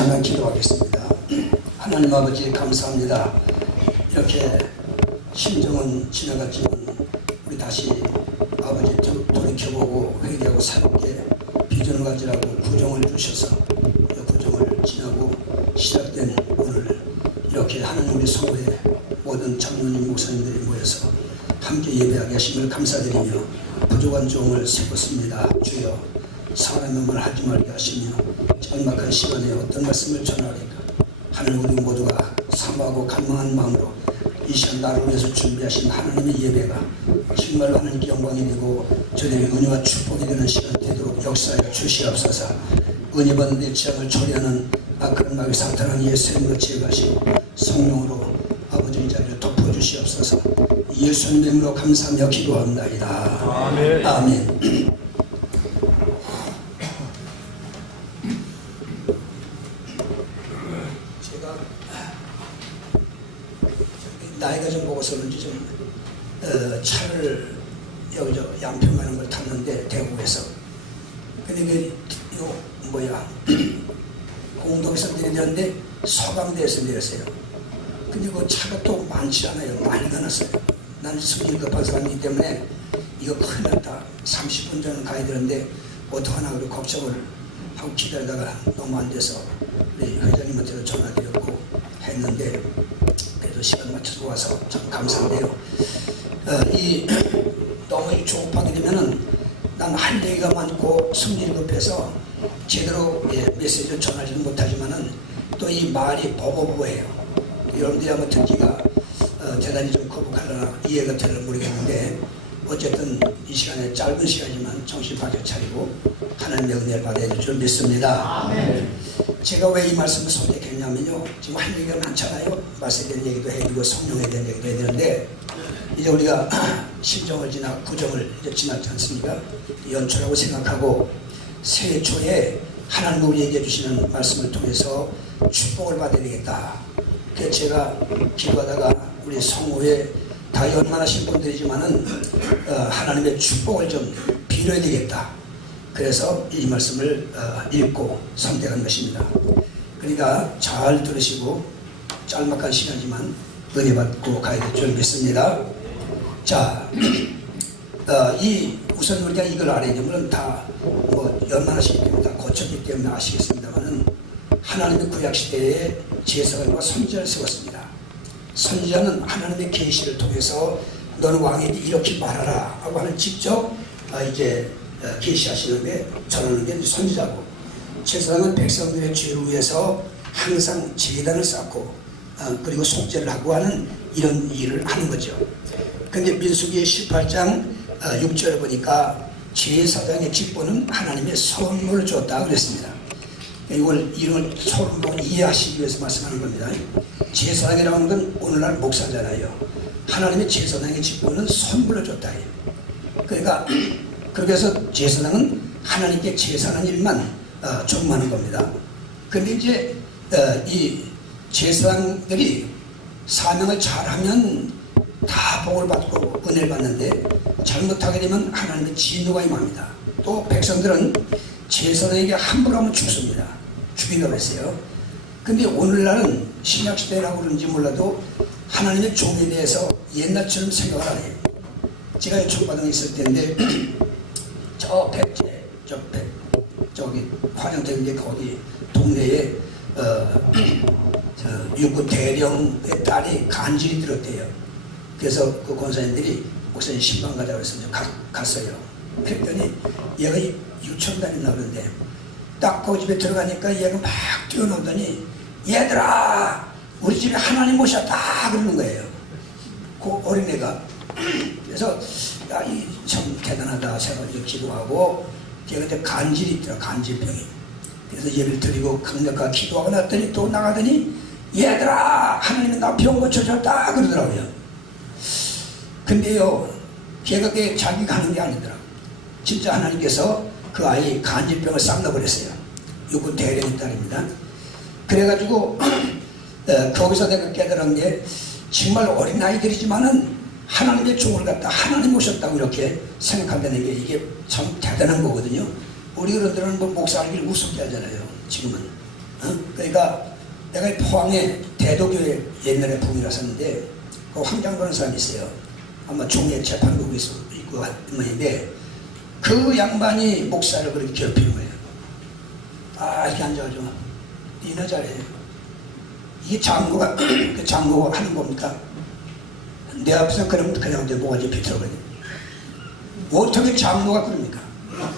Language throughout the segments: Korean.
잠깐 기도하겠습니다. 하나님 아버지 감사합니다. 이렇게 심정은 지나갔지만 우리 다시 아버지 돌이켜보고 회개하고 새롭게 비전을 가지라고 구정을 주셔서 그 구정을 지나고 시작된 오늘 이렇게 하나님 우리 성도의 모든 장로님 목사님들이 모여서 함께 예배하게 하심을 감사드리며 부족한 종을 세웠습니다. 주여 사람의 말 하지 말게 하시며 절박한 시간에 어떤 말씀을 전하리까 하나님 우리 모두가 사모하고 간망한 마음으로 이 시간 나를 위해서 준비하신 하나님의 예배가 정말로 하나님께 영광이 되고 저들의 은혜와 축복이 되는 시간 되도록 역사하여 주시옵소서. 은혜 받는 내 지향을 초래하는 악한 마귀 사탄은 예수님으로 제거하시고 성령으로 아버지 이 자리를 덮어주시옵소서. 예수님 이름으로 감사하며 기도합나이다. 아멘. 아멘. 제가 나이가 좀 먹어서 그런지 좀 차를 여기 저 양평 가는 걸 탔는데 대구에서 근데 요 뭐야 공덕에서 내렸는데 서강대에서 내렸어요. 근데 그 차가 또 많지 않아요. 많이 가놨어요. 나는 성질 급한 사람이기 때문에 이거 큰일 났다. 30분 전에 가야 되는데 어떡하나 그리고 걱정을 하고 기다리다가 너무 안 돼서 우리 회장님한테도 전화드렸고 했는데 그래도 시간 맞춰서 와서 참 감사한데요. 너무 조급하게 되면은 난 할 얘기가 많고 성질이 급해서 제대로 메시지를 전하지 못하지만은 또 이 말이 버버버해요. 여러분들이 아마 듣기가 대단히 좀 거북하려나 이해가 될지 모르겠는데 어쨌든 이 시간에 짧은 시간이지만 정신 바짝 차리고 하나님의 은혜를 받아야 될 줄 믿습니다. 아멘. 제가 왜 이 말씀을 선택했냐면요. 지금 할 얘기가 많잖아요. 말씀에 대한 얘기도 해드리고 성령에 대한 얘기도 해야 되는데 이제 우리가 심정을 지나 구정을 이제 지났지 않습니까? 연초라고 생각하고 새해 초에 하나님 우리에게 주시는 말씀을 통해서 축복을 받아야 되겠다. 그래서 제가 기도하다가 우리 성우에 다 연만하신 분들이지만은 하나님의 축복을 좀 빌어야 되겠다. 그래서 이 말씀을 읽고 선택한 것입니다. 그러니까 잘 들으시고 짤막한 시간이지만 은혜 받고 가야 될 줄 믿습니다. 자, 우선 우리가 이걸 알아야 되면 다 연만하시기 때문에 다 거쳤기 때문에 아시겠습니다만은 하나님의 구약시대에 제사장과 선지자를 세웠습니다. 선지자는 하나님의 계시를 통해서 너는 왕에게 이렇게 말하라 하고 하는 직접 이제 계시하시는데 전하는 게 선지자고 제사장은 백성들의 죄를 위해서 항상 제단을 쌓고 그리고 속죄를 하고 하는 이런 일을 하는 거죠. 근데 민수기 18장 6절에 보니까 제사장의 직분은 하나님의 선물을 줬다 그랬습니다. 이걸 서로 이해하시기 위해서 말씀하는 겁니다. 제사장이라고 하는 건 오늘날 목사잖아요. 하나님의 제사장의 직분은 선물을 줬다. 그러니까 그렇게 해서 제사장은 하나님께 제사하는 일만 전무하는 겁니다. 그런데 이제 이 제사장들이 사명을 잘하면 다 복을 받고 은혜를 받는데 잘못하게 되면 하나님의 진노가 임합니다. 또 백성들은 제사장에게 함부로 하면 죽습니다. 죽인다고 했어요. 근데 오늘날은 신약시대라고 그런지 몰라도 하나님의 종에 대해서 옛날처럼 생각을 안 해요. 제가 초반에 있을 때인데 저기 화장터인데 거기 동네에 육군 대령의 딸이 간질이 들었대요. 그래서 그 권사님들이 목사님 신방 가자고 해서 갔어요. 그랬더니 얘가 유치원 다닌다 그러는데 딱 그 집에 들어가니까 얘가 막 뛰어나오더니 얘들아 우리 집에 하나님 오셨다 그러는 거예요. 그 어린애가. 그래서 야, 이 참 대단하다 생각하고 기도하고 걔가 이제 간질이 있더라. 간질병이. 그래서 예를 드리고 강력하게 기도하고 났더니 또 나가더니 얘들아 하나님이 나 병 고쳐줬다 그러더라고요. 근데요 걔가 자기가 하는 게 아니더라. 진짜 하나님께서 그 아이 간질병을 싹 넣어버렸어요. 육군 대령의 딸입니다. 그래가지고 거기서 내가 깨달은 게 정말 어린 아이들이지만은 하나님의 종을 갖다 하나님 오셨다고 이렇게 생각한다는 게 이게 참 대단한 거거든요. 우리 어른들은 목사하기를 우습게 하잖아요. 지금은 그러니까 내가 포항에 대도교회 옛날에 부흥이라었는데 그 황장로라는 사람이 있어요. 아마 종의 재판국에 있고 한분인데 그 양반이 목사를 그렇게 괴롭히는 거예요. 이렇게 앉아가지고 니나 잘해. 이게 장로가 그 장로가 하는 겁니까? 내 앞에서 그러면 그냥 내 모가지 비틀어버려. 어떻게 장로가 그럽니까?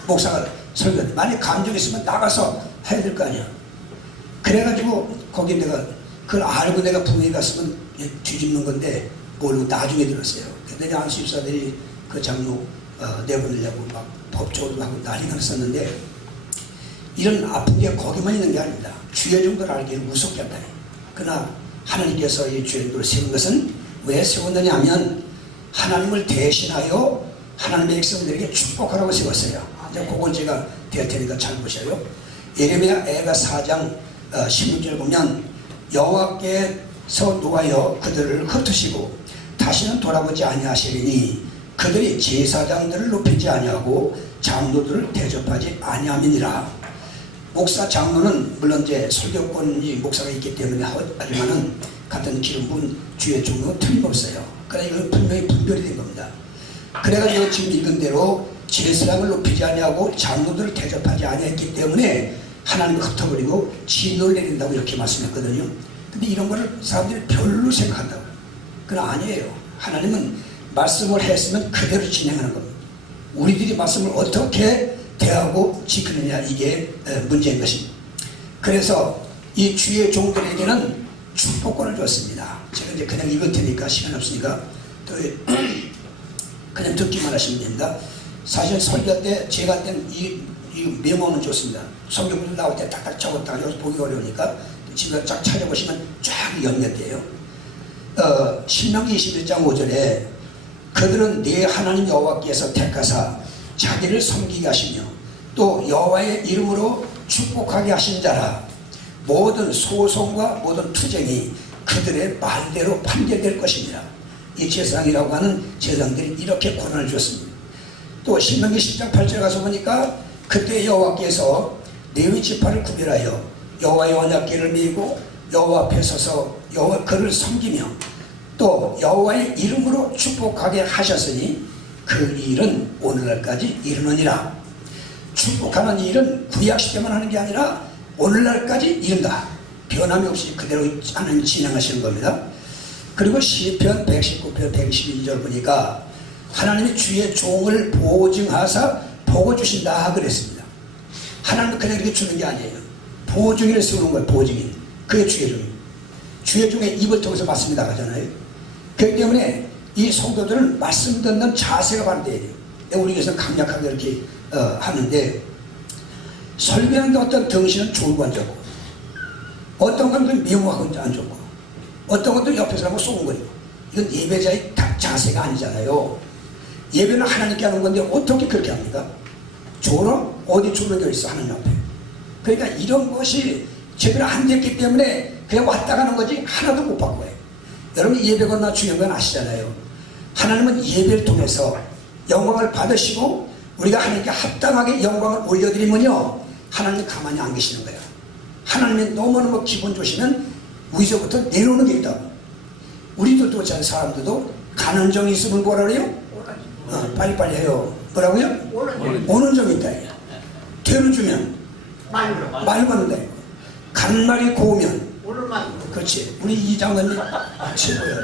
목사가 설교하는데 만약 감정이 있으면 나가서 해야 될 거 아니야. 그래가지고 거기 내가 그걸 알고 내가 부흥에 갔으면 뒤집는 건데 모르고 나중에 들었어요. 근데 안수집사들이 그 장로 내보내려고 막 법적으로 하고 난리가 났었는데 이런 아픈 게 거기만 있는 게 아닙니다. 주의 정도를 알기를 무섭게 한다니. 그러나 하나님께서 이 주의 정도를 세운 것은 왜 세웠느냐 하면 하나님을 대신하여 하나님의 백성들에게 축복하라고 세웠어요. 이제 그걸 제가 될 테니까 잘 보셔요. 예레미야 애가 4장 16절 보면 여호와께서 노하여 그들을 흩으시고 다시는 돌아보지 아니하시리니 그들이 제사장들을 높이지 아니하고 장로들을 대접하지 아니함이니라. 목사 장로는 물론 이제 설교권이 목사가 있기 때문에 하지만은 같은 기름 부은 주의 종은 틀림없어요. 그러니까 이건 분명히 분별이 된 겁니다. 그래가지고 지금 읽은 대로 제사장을 높이지 아니하고 장로들을 대접하지 아니했기 때문에 하나님을 흩어버리고 진노를 내린다고 이렇게 말씀했거든요. 근데 이런 거를 사람들이 별로 생각한다고. 그건 아니에요. 하나님은 말씀을 했으면 그대로 진행하는 겁니다. 우리들이 말씀을 어떻게 대하고 지키느냐 이게 문제인 것입니다. 그래서 이 주의 종들에게는 축복권을 줬습니다. 제가 이제 그냥 읽을 테니까 시간이 없으니까 또 그냥 듣기만 하시면 됩니다. 사실 설교 때 제가 땐 이 메모는 좋습니다. 성경들 나올 때 딱딱 적었다가 여기서 보기 어려우니까 집에 쫙 찾아보시면 쫙 연결돼요. 신명기 21장 5절에 그들은 네 하나님 여호와께서 택하사 자기를 섬기게 하시며 또 여호와의 이름으로 축복하게 하신 자라. 모든 소송과 모든 투쟁이 그들의 말대로 판결될 것입니다. 이 제사장이라고 하는 제사장들이 이렇게 권한을 주었습니다. 또 신명기 10장 8절에 가서 보니까 그때 여호와께서 레위 지파를 구별하여 여호와의 언약궤를 메고 여호와 앞에 서서 여호와 그를 섬기며 또 여호와의 이름으로 축복하게 하셨으니 그 일은 오늘날까지 이르느니라. 축복하는 일은 구약시대만 하는 게 아니라 오늘날까지 이른다. 변함이 없이 그대로 하나님이 진행하시는 겁니다. 그리고 시편 119편 122절 보니까 하나님이 주의 종을 보증하사 복을 주신다 그랬습니다. 하나님은 그냥 이렇게 주는 게 아니에요. 보증인을 세우는 거예요. 보증인. 그게 주의 종이에요. 주의 종의 입을 통해서 말씀이 나가잖아요. 그렇기 때문에 이 성도들은 말씀 듣는 자세가 바로 돼야 돼요. 우리 교회에서는 강력하게 이렇게 하는데 설교하는데 어떤 덩신은 좋은 건 좋고 어떤 건 미움하고 안 좋고 어떤 것도 옆에 사람을 쏘는 거예요. 이건 예배자의 자세가 아니잖아요. 예배는 하나님께 하는 건데 어떻게 그렇게 합니까? 조롱? 어디 조롱이 있어 하나님 앞에. 그러니까 이런 것이 제대로 안 됐기 때문에 그냥 왔다 가는 거지 하나도 못 바꿔요. 여러분 예배가 중요한 건 아시잖아요. 하나님은 예배를 통해서 영광을 받으시고 우리가 하나님께 합당하게 영광을 올려드리면요 하나님은 가만히 안 계시는 거예요. 하나님이 너무너무 기분 좋으시면 위서부터 내려오는 게 있다고. 우리도 또 잘 사람들도 가는 정이 있으면 뭐라 그래요? 빨리빨리 해요. 뭐라고요? 오는 정이 있다. 되는 주면 말 받는다. 가는 말이 고우면 그렇지. 우리 이 장관님 최고예요.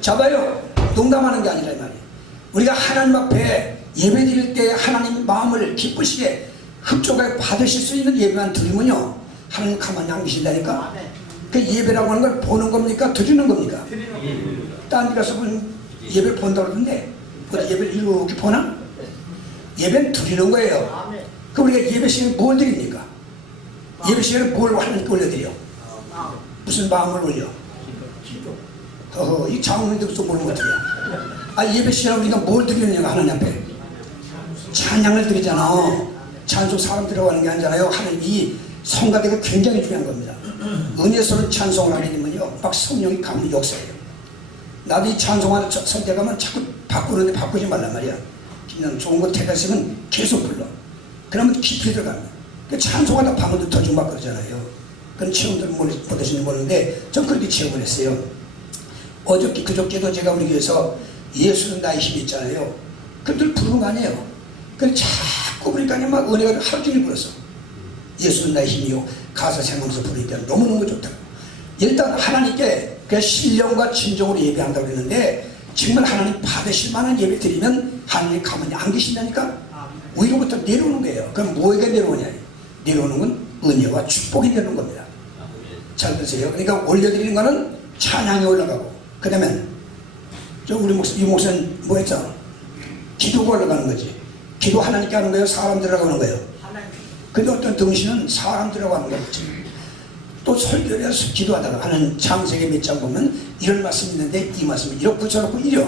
잡아요. 농담하는 게 아니라 이 말이에요. 우리가 하나님 앞에 예배 드릴 때 하나님 마음을 기쁘시게 흡족하게 받으실 수 있는 예배만 드리면요 하나님 가만히 안 계신다니까. 그 예배라고 하는 걸 보는 겁니까? 드리는 겁니까? 딴 데 가서 예배를 본다고 그러는데 예배를 이렇게 보나? 예배는 드리는 거예요. 그럼 우리가 예배 시간에 뭘 드립니까? 예배 시간에 뭘 하나님께 올려드려? 무슨 마음을 올려? 이 장로님들도 모르는 것 같아요. 예배 시간에 우리가 뭘 드리느냐 하나님 앞에 찬양을 드리잖아. 찬송 사람 들어가는 게 아니잖아요. 하나님 이 성가대가 굉장히 중요한 겁니다. 은혜스러운 찬송을 하게 되면요 막 성령이 감는 역사예요. 나도 이 찬송하는 선대 가면 자꾸 바꾸는데 바꾸지 말란 말이야. 그냥 좋은 거 택했으면 계속 불러. 그러면 깊이 들어갑니다. 그 찬송하다 방울도 터지고 막 그러잖아요. 그런 체험들 못하시는 모르는데 전 그렇게 체험을 했어요. 어저께 그저께도 제가 우리 교회에서 예수는 나의 힘이 있잖아요. 그들 부르는 거 아니에요. 근데 자꾸 보니까 막 은혜가 하루 종일 불었어. 예수는 나의 힘이요. 가사 생각하면서 부르니까 너무너무 좋다고. 일단 하나님께 그 신령과 진정으로 예배한다고 그랬는데 정말 하나님 받으실 만한 예배 드리면 하나님 가만히 안 계신다니까 위로부터 내려오는 거예요. 그럼 뭐가 내려오냐? 내려오는 건 은혜와 축복이 내려오는 겁니다. 잘 드세요. 그러니까 올려드리는 거는 찬양이 올라가고, 그 다음에 우리 이 목사는 뭐 했죠? 기도가 올라가는 거지. 기도 하나님께 하는 거예요? 사람들하고 하는 거예요? 근데 어떤 등신은 사람들하고 하는 거지. 또 설교를 해서 기도하다가 하는 창세기 몇 장 보면 이런 말씀이 있는데 이 말씀이 이렇게 붙여놓고 이려.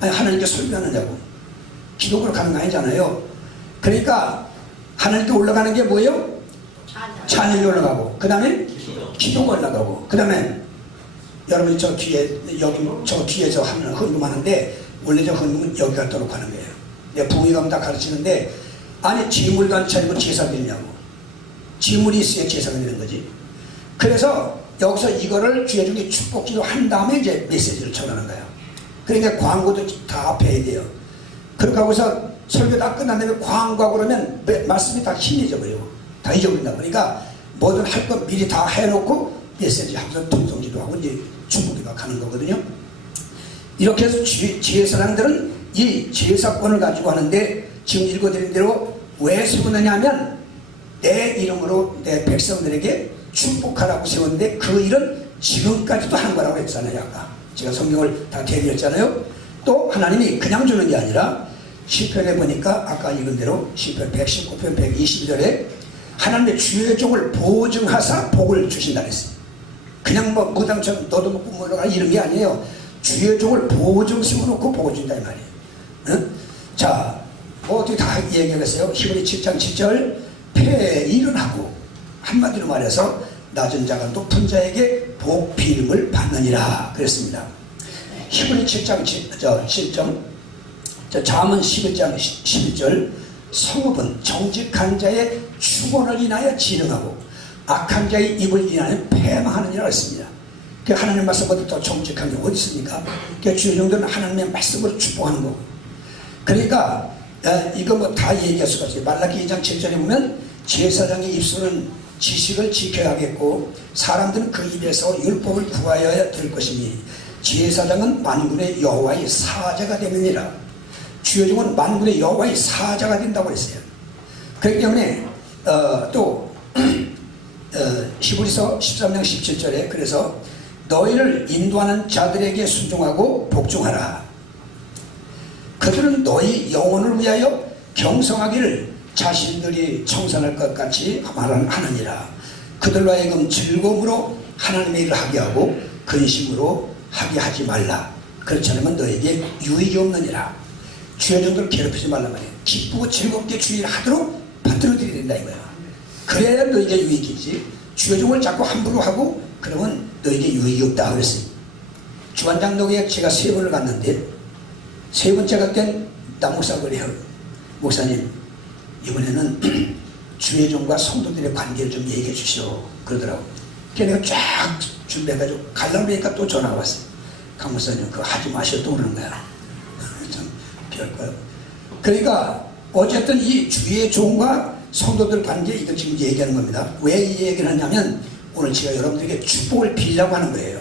아니 하나님께 설교하느냐고. 기도로 가는 거 아니잖아요. 그러니까 하나님께 올라가는 게 뭐예요? 찬양이 올라가고, 그 다음에 기도가 올라가고, 그 다음에 여러분이 저 뒤에 여기 저 뒤에서 하는 헌금하는데 원래 저 헌금은 여기 갖도록 하는 거예요. 내가 부흥회 가면 다 가르치는데 아니 지물도 안 차리고 제사 드리냐고. 지물이 있어야 제사가 되는 거지. 그래서 여기서 이거를 주의 중에 축복기도 한 다음에 이제 메시지를 전하는 거예요. 그러니까 광고도 다 앞에 해야 돼요. 그렇게 하고서 설교 다 끝난 다음에 광고하고 그러면 말씀이 다 힘이 잊어버리고 다 잊어버린다. 그러니까 뭐든 할 건 미리 다 해놓고 메시지 하면서 통성기도 하고 이제 축복기도 가는 거거든요. 이렇게 해서 제사장들은 이 제사권을 가지고 하는데 지금 읽어드린 대로 왜 세우느냐 하면 내 이름으로 내 백성들에게 축복하라고 세웠는데 그 일은 지금까지도 하는 거라고 했잖아요. 아까 제가 성경을 다 대드렸잖아요. 또 하나님이 그냥 주는 게 아니라 시편에 보니까 아까 읽은 대로 시편 119편 120절에 하나님의 주의 종을 보증하사 복을 주신다 그랬어요. 그냥 뭐 무당처럼 너도 먹고 먹으라 이런 게 아니에요. 주의 종을 보증 세워놓고 복을 준다 이 말이에요. 응? 자, 뭐 어떻게 다 얘기하겠어요? 히브리 7장 7절 폐일은 하고 한마디로 말해서 낮은 자가 높은 자에게 복 비름을 받느니라 그랬습니다. 히브리 7장 7점 잠언 11장 11절 성읍은 정직한 자의 축원을 인하여 진흥하고 악한 자의 입을 인하여 패망하느니라 했습니다. 그 하나님의 말씀보다 더 정직한 게 어디 있습니까? 그 주의 종들은 하나님의 말씀으로 축복하는 거고. 그러니까 이거 뭐 다 얘기할 수가 없어요. 말라기 2장 7절에 보면 제사장의 입술은 지식을 지켜야 하겠고 사람들은 그 입에서 율법을 구하여야 될 것이니 제사장은 만군의 여호와의 사자가 되느니라. 주의 종은 만군의 여호와의 사자가 된다고 했어요. 그렇기 때문에 또 히브리서 13장 17절에 그래서 너희를 인도하는 자들에게 순종하고 복종하라. 그들은 너희 영혼을 위하여 경성하기를 자신들이 청산할 것 같이 말하느니라. 그들로 하여금 즐거움으로 하나님의 일을 하게 하고 근심으로 하게 하지 말라. 그렇지 않으면 너에게 유익이 없느니라. 주의 종들을 괴롭히지 말란 말이에요. 기쁘고 즐겁게 주의 일을 하도록 받들어들여야 된다 이거야. 그래야 너에게 유익이지. 주의 종을 자꾸 함부로 하고 그러면 너에게 유익이 없다 그랬어요. 주한장독에 제가 3번을 갔는데 3번째 갈 땐 남목사가 그래요. 목사님 이번에는 주의 종과 성도들의 관계를 좀 얘기해 주시오 그러더라고. 그래서 내가 쫙 준비해가지고 가려고 하니까 또 전화가 왔어요. 강 목사님 그거 하지 마시오 또 그러는 거야. 참 별거야. 그러니까 어쨌든 이 주의 종과 성도들 관계 이걸 지금 얘기하는 겁니다. 왜 이 얘기를 하냐면 오늘 제가 여러분들에게 축복을 빌려고 하는 거예요.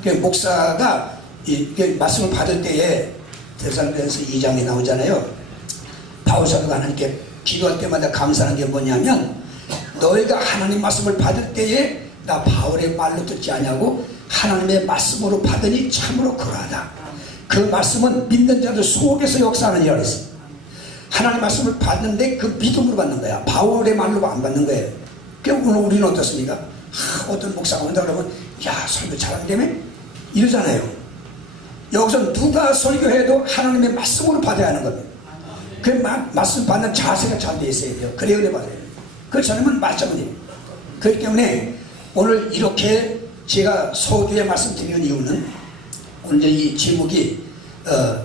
그러니까 목사가 이 말씀을 받을 때에 데살로니가서 2장에 나오잖아요. 바울 사도가 하나님께 기도할 때마다 감사하는 게 뭐냐면 너희가 하나님 말씀을 받을 때에 나 바울의 말로 듣지 않냐고 하나님의 말씀으로 받으니 참으로 그러하다. 그 말씀은 믿는 자들 속에서 역사하느니라 그랬어요. 하나님 말씀을 받는데 그 믿음으로 받는 거야. 바울의 말로 안 받는 거예요. 그러니까 오늘 우리는 어떻습니까? 어떤 목사가 온다 그러면 야 설교 잘한다며? 이러잖아요. 여기서 누가 설교해도 하나님의 말씀으로 받아야 하는 겁니다. 그 말씀 받는 자세가 잘 돼 있어야 돼요. 그래야 은혜 받아요. 그렇지 않으면 말씀은 돼요. 그렇기 때문에 오늘 이렇게 제가 서두에 말씀드리는 이유는 오늘 이 제목이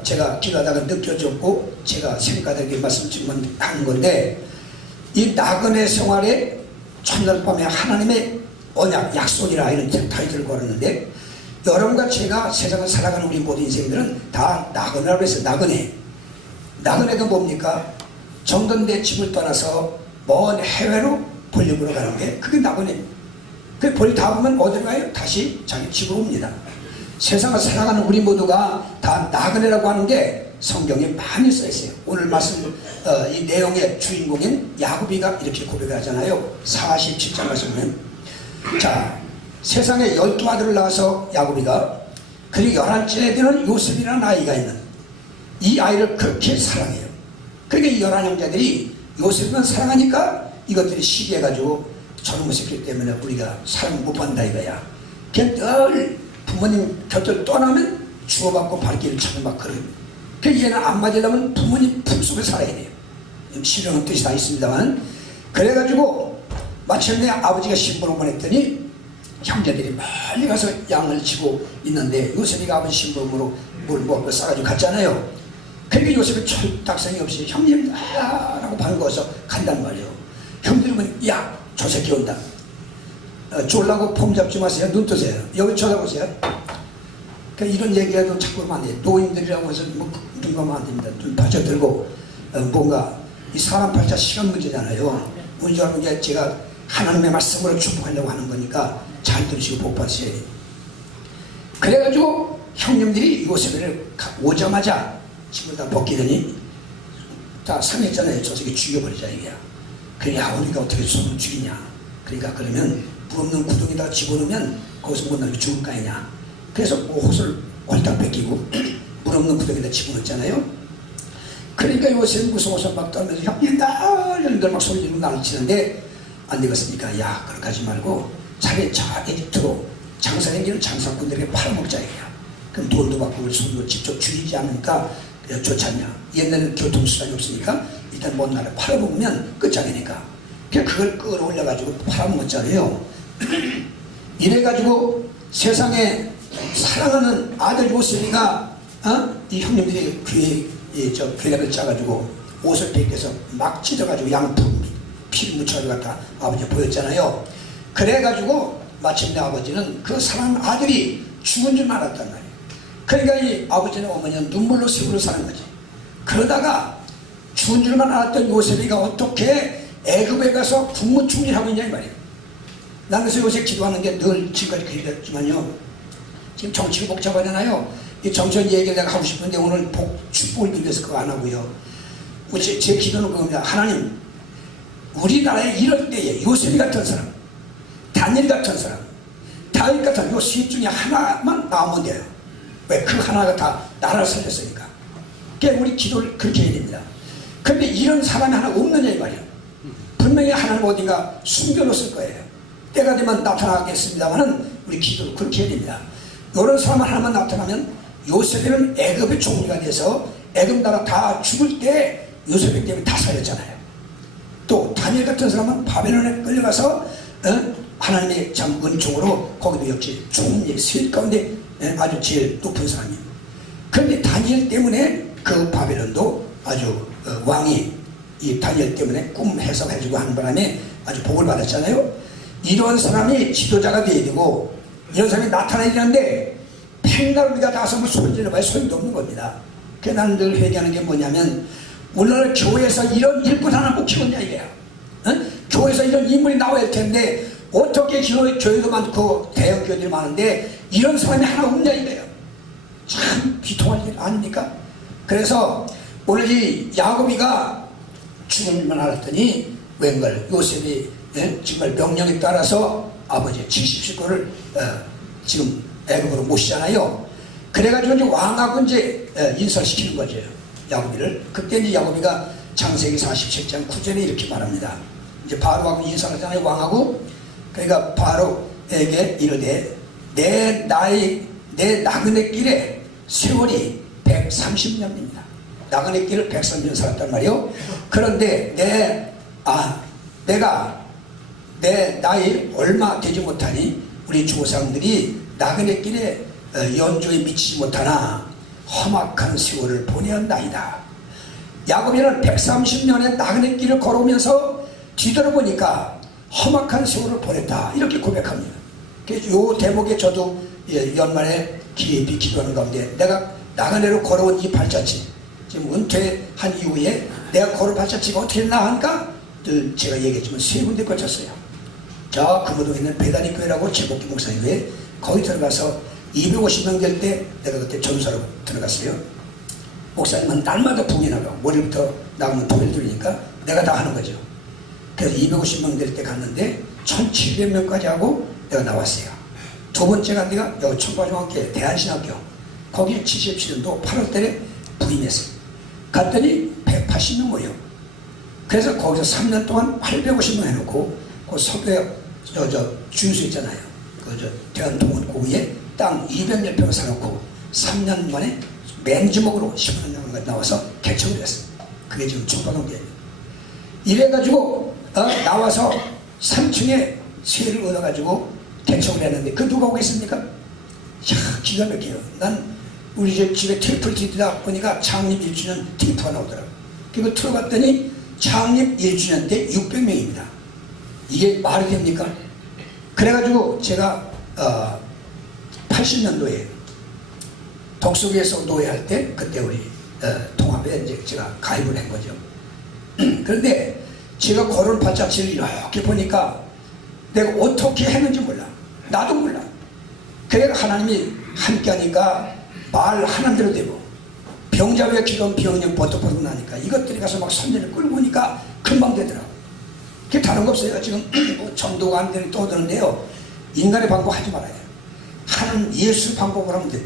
제가 기도하다가 느껴졌고 제가 생각하다가 말씀을 지금 한 건데 이 나그네 생활에 첫날 밤에 하나님의 언약, 약속이라 이런 타이틀을 걸었는데, 여러분과 제가 세상을 살아가는 우리 모든 인생들은 다 나그네라고 해서 나그네가 뭡니까? 정든대 집을 떠나서 먼 해외로 볼일보러 가는 게 그게 나그네입니다. 그 볼 다 보면 어디 가요? 다시 자기 집으로 옵니다. 세상을 살아가는 우리 모두가 다 나그네라고 하는 게 성경에 많이 써 있어요. 오늘 말씀 이 내용의 주인공인 야곱이가 이렇게 고백을 하잖아요. 47장 말씀은, 자, 세상에 12아들을 낳아서 야곱이가, 그리고 11째에 되는 요셉이라는 아이가 있는, 이 아이를 그렇게 사랑해요. 그러니까 이 11형제들이 요셉만 사랑하니까 이것들이 시기해가지고 저놈의 새끼 때문에 우리가 사랑 못 받는다 이거야. 그냥 늘 부모님 곁을 떠나면 주고받고 발길을 찾는 막 그런. 그 얘는 안 맞으려면 부모님 품속에 살아야 돼요. 실용은 뜻이 다 있습니다만. 그래가지고 마침내 아버지가 신부로 보냈더니 형제들이 멀리 가서 양을 치고 있는데 요셉이가 아버지 신부로 뭘 싸가지고 갔잖아요. 그러니까 요셉이 철딱선이 없이 형님 라고 반가워서 간단 말이에요. 형들이 보면 야, 저 새끼 온다. 쫄라고 폼 잡지 마세요. 눈 뜨세요. 여기 쳐다보세요. 그러니까 이런 얘기해도 자꾸 하면 안 돼요. 노인들이라고 해서 뭐 눈감으면 안 됩니다. 눈 받쳐들고 뭔가 이 사람 팔자 시간 문제잖아요. 문제 하는 게 제가 하나님의 말씀으로 축복하려고 하는 거니까 잘 들으시고 복 받으셔야 돼요. 그래가지고 형님들이 요셉을 오자마자 집을 다 벗기더니 다 상했잖아요. 저 새끼 죽여버리자 이게야. 그래야 우리가 어떻게 손을 죽이냐. 그러니까 그러면 물 없는 구덩이다 집어넣으면 거기서 못 나게 죽을 거 아니냐. 그래서 옷을 홀딱 뺏기고 물 없는 구덩이다 집어넣었잖아요. 그러니까 요새 무서워서 막 떨면서 형님다 이런들 막 소리 지르고 난리 치는데 안 되겠습니까? 야, 그렇게 하지 말고 차라리 저 에집트로 장사행기는 장사꾼들에게 팔아먹자 이거야. 그럼 돈도 받고 우리 손으로 직접 죽이지 않으니까 좋지 않냐. 옛날에는 교통수단이 없으니까 일단 먼 나라에 팔아먹으면 끝장이니까. 그걸 끌어올려가지고 팔아먹었잖아요. 이래가지고 세상에 사랑하는 아들 요셉이가 이 형님들이 괴력을 짜가지고 옷을 벗겨서 막 찢어가지고 양품 피를 묻혀가지고 갖다 아버지가 보였잖아요. 그래가지고 마침내 아버지는 그 사랑하는 아들이 죽은 줄 알았단 말이에요. 그러니까 이 아버지는 어머니는 눈물로 세월을 사는 거지. 그러다가 죽은 줄만 알았던 요셉이가 어떻게 애굽에 가서 국무총리를 하고 있냐 이 말이에요. 나는 그래서 요새 기도하는 게 늘 지금까지 그랬지만요. 지금 정치가 복잡하잖아요. 이 정치적 얘기를 내가 하고 싶은데 오늘 축복을 빌려서 그거 안 하고요. 제 기도는 그겁니다. 하나님, 우리나라에 이럴 때에 요셉이 같은 사람, 다니엘 같은 사람, 다윗 같은 요 셋 중에 하나만 나오면 돼요. 왜? 그 하나가 다 나라를 살렸으니까. 그러니까 우리 기도를 그렇게 해야 됩니다. 그런데 이런 사람이 하나 없느냐 이 말이에요. 분명히 하나님 어딘가 숨겨놓았을 거예요. 때가 되면 나타나겠습니다만은 우리 기도를 그렇게 해야 됩니다. 이런 사람 하나만 나타나면 요셉은 애굽의 총리가 돼서 애굽 나라 다 죽을 때 요셉 때문에 다 살렸잖아요. 또 다니엘 같은 사람은 바벨론에 끌려가서 하나님의 참 은총으로 거기도 역시 총리 셋 가운데 아주 제일 높은 사람이에요. 그런데 다니엘 때문에 그 바벨론도 아주 왕이 이 다니엘 때문에 꿈 해석해주고 하는 바람에 아주 복을 받았잖아요. 이런 사람이 지도자가 돼야 되고 이런 사람이 나타나야 되는데 팽날 우리가 나서면 손질러봐야 소용도 없는 겁니다. 그래서 나는 늘 회개하는 게 뭐냐면 오늘날 교회에서 이런 일꾼 하나 꼭 키웠냐 이거야. 교회에서 이런 인물이 나와야 할 텐데 어떻게 교회도 많고 대형 교회들이 많은데 이런 사람이 하나 없냐 이거예요. 참 비통한 일 아닙니까? 그래서 오늘 이 야곱이가 죽은 줄만 알았더니 웬걸 요셉이 정말 명령에 따라서 아버지 70식구를 지금 애굽으로 모시잖아요. 그래가지고 이제 왕하고 이제 인사시키는 거죠. 야곱이를. 그때 이제 야곱이가 창세기 47장 9절에 이렇게 말합니다. 이제 바로하고 인사를 하잖아요. 왕하고. 그러니까 바로에게 이르되 내 나그네 길에 세월이 130년입니다. 나그네 길을 130년 살았단 말이요. 그런데 내가 내 나이 얼마 되지 못하니 우리 조상들이 나그네 길에 연조에 미치지 못하나 험악한 세월을 보내었나이다. 야곱이는 130년의 나그네 길을 걸어오면서 뒤돌아보니까 험악한 세월을 보냈다 이렇게 고백합니다. 그래서 요 대목에 저도 연말에 깊이 기도하는 가운데 내가 나그네로 걸어온 이 발자취, 지금 은퇴한 이후에 내가 걸어온 발자취가 어떻게 나은가 늘 제가 얘기했지만 3군데 걸쳤어요. 저 금호동에 있는 배단위 교회라고 제복기 목사님 교회, 거기 들어가서 250명 될 때 내가 그때 전사로 들어갔어요. 목사님은 날마다 부흥회 나가고 월요일부터 나가면 토요일 들으니까 내가 다 하는 거죠. 그래서 250명 될 때 갔는데 1700명까지 하고 내가 나왔어요. 두 번째 간 데가 여기 청과중학교 대한신학교, 거기 77년도 8월달에 부임했어요. 갔더니 180명 모여. 그래서 거기서 3년 동안 850명 해놓고 그 서교역 주유소 있잖아요. 그 대한통운 고위에 땅 200여 평 사놓고 3년 만에 맨주먹으로 10년 나와서 개척을 했어요. 그게 지금 청과동교회예요. 이래가지고 나와서 3층에 세를 얻어가지고 개척을 했는데 그 누가 오겠습니까? 야, 기가 막혀요. 난 우리 집에 테이프를 뒤다 보니까 창립 1주년 테이프가 나오더라고요. 그리고 틀어봤더니 창립 1주년 때 600명입니다. 이게 말이 됩니까? 그래가지고 제가 80년도에 독서교에서 노예할 때 그때 우리 통합에 이제 제가 가입을 한 거죠. 그런데 제가 걸은 발자취를 이렇게 보니까 내가 어떻게 했는지 몰라. 나도 몰라. 그래서 하나님이 함께 하니까 말 하는 대로 되고 병자부에 기도한 병력 버떡버떡 나니까 이것들이 가서 막 선전을 끌고 오니까 금방 되더라고. 그게 다른 거 없어요. 지금 뭐 정도가 안 되는 떠드는데요. 인간의 방법 하지 말아요. 하는 예수 방법을 하면 돼요.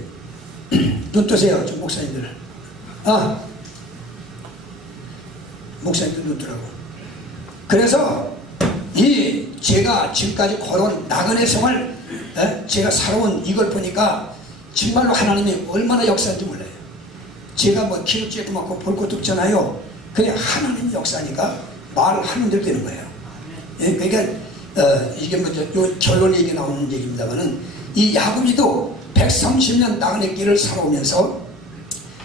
눈 뜨세요. 좀 목사님들. 목사님들 눈 뜨라고. 그래서 제가 지금까지 걸어온 나그네 생활, 제가 살아온 이걸 보니까 정말로 하나님이 얼마나 역사인지 몰라요. 제가 뭐 키도 쬐끄맣고 볼 것도 없잖아요. 그냥 하나님 역사니까 말을 하는 대로 되는 거예요. 예, 그러니까 이게 뭐 요 결론 얘기 나오는 얘기입니다만은 이 야곱이도 130년 나그네 길을 살아오면서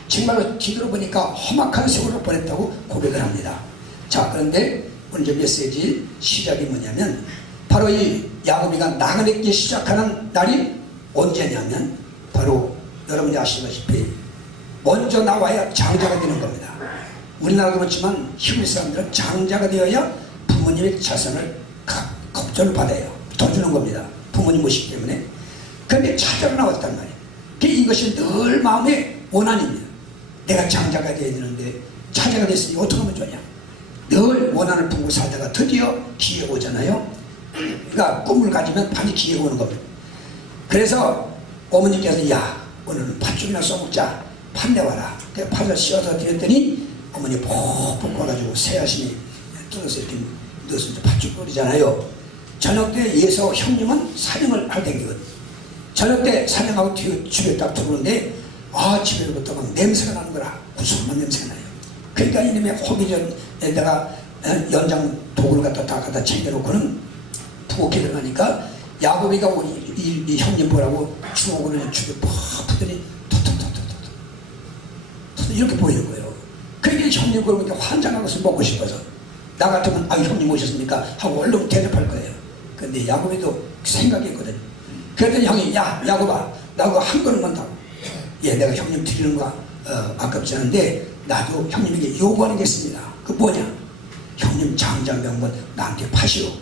정말로 뒤돌아보니까 험악한 세월을 보냈다고 고백을 합니다. 자, 그런데 오늘 메시지 시작이 뭐냐면 바로 이 야곱이가 나그네 길 시작하는 날이 언제냐면 바로 여러분이 아시다시피 먼저 나와야 장자가 되는 겁니다. 우리나라도 그렇지만 히브리 사람들은 장자가 되어야 부모님의 자손을 겁전을 받아요. 더 주는 겁니다. 부모님 모시기 때문에. 그런데 차자가 나왔단 말이에요. 이것이 늘 마음의 원한입니다. 내가 장자가 되어야 되는데 차자가 됐으니 어떻게 하면 좋냐. 늘 원한을 품고 살다가 드디어 기회가 오잖아요. 그러니까 꿈을 가지면 반드시 기회가 오는 겁니다. 그래서 어머니께서 야, 오늘은 팥죽이나 써먹자. 팥 내와라. 그래서 팥을 씌워서 드렸더니 어머니 푹푹 꺼가지고 새아심이 뜯어서 이렇게 넣어서 팥죽 끓이잖아요. 저녁 때 예서 형님은 사냥을 할 때거든. 저녁 때 사냥하고 집에 딱 들어오는데 집에로부터 막 냄새가 나는 거라. 구수한 냄새가 나요. 그러니까 이놈의 호기전에다가 연장 도구를 갖다 챙겨놓고는 부엌에 들어가니까 야곱이가 이 형님 보라고 주먹으로 죽여 팍 푸더니 톡톡톡톡톡 이렇게 보이는 거예요. 그러니까 형님 그걸 보니까 환장하고서 먹고 싶어서 나 같으면 형님 오셨습니까? 하고 얼른 대접할 거예요. 근데 야곱이도 생각했거든. 그랬더니 형이 야곱아 나 그거 한 그릇만 다. 예, 내가 형님 드리는 거 아깝지 않은데 나도 형님에게 요구하는 게 있습니다. 그 뭐냐? 형님 장자명분 나한테 파시오.